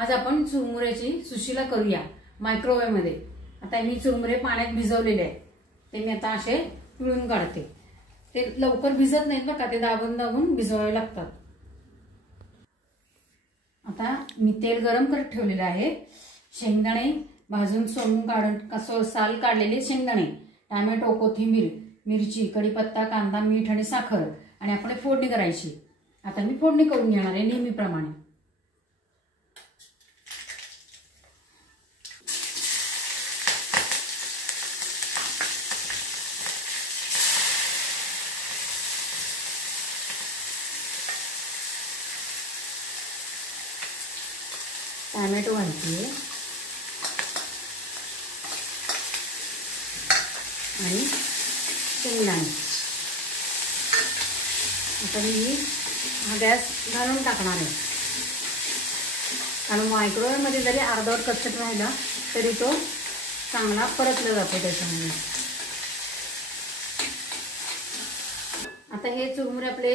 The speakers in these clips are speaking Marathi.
आज आपण चुरमुऱ्याची सुशीला करूया मायक्रोवेव्ह मध्ये। आता मी चुरमुरे पाण्यात भिजवलेले आहेत, ते मी आता असे पिळून काढते। ते लवकर भिजत नाहीत बघा, ते दाबून दाबून भिजवावे लागतात। आता मी तेल गरम करत ठेवलेले आहे। शेंगदाणे भाजून सोलून काढून साल काढलेले शेंगदाणे, टोमॅटो, कोथिंबीर, मिरची, कढीपत्ता, कांदा, मीठ आणि साखर आणि आपण फोडणी करायची। आता मी फोडणी करून घेणार आहे नेहमीप्रमाणे। टोमॅटो घालते आणि शेंगदाणे। आता मी हा गॅस घालून टाकणार आहे, कारण मायक्रोवेव्ह मध्ये जरी अर्धवट कच्चा राहिला तरी तो चांगला परतला जातो त्याच्यामध्ये। आता हे चुरमुरे आपले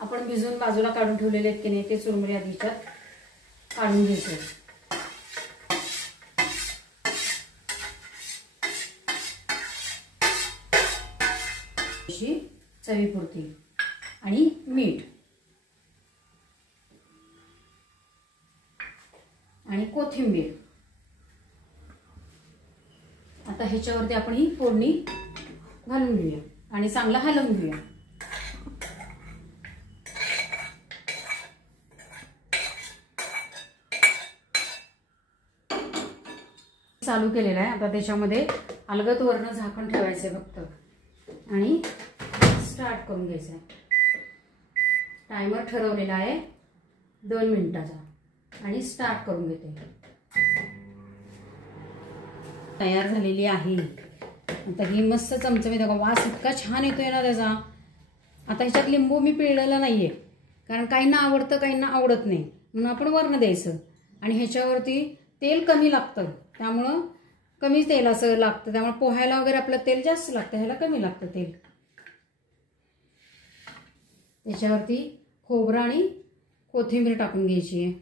आपण भिजवून बाजूला काढून ठेवलेले आहेत की नाही, ते चुरमुरे आधी याच्यात काढून घ्यायचे। चवीपुरती आणि मीठ आणि कोथिंबीर। आता ह्याच्यावरती आपण ही फोडणी घालून घेऊया आणि चांगला हलवून घेऊया। चालू केलेला आहे। आता त्याच्यामध्ये अलगद वरण झाकण ठेवायचे फक्त आणि स्टार्ट करून घ्यायचं। टायमर ठरवलेला आहे 2 मिनिटाचा आणि स्टार्ट करून घेते। तयार झालेली आहे। आता ही मस्त चमचमीत बघा, वास इतका छान येतोय ना त्याचा। आता ह्याच्यात लिंबू मी पिळलेला नाहीये, कारण काहींना आवडतं काहींना आवडत नाही, म्हणून आपण वरण द्यायचं। आणि ह्याच्यावरती तेल कमी लागतं, त्यामुळं कमी तेलाचं लागतं, त्यामुळे पोह्याला वगैरे आपलं तेल जास्त लागतं, ह्याला कमी लागतं तेल। त्याच्यावरती खोबरं आणि कोथिंबीर टाकून घ्यायची आहे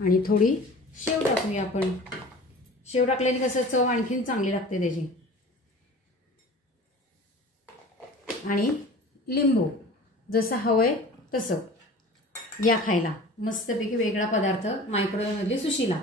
आणि थोडी शेव टाकूया आपण। शेव टाकल्याने कसं चव आणखीन चांगली लागते त्याची। आणि लिंबू जसं हवंय तसं या खायला। मस्तपैकी वेगळा पदार्थ मायक्रोवेव्ह मधली सुशीला।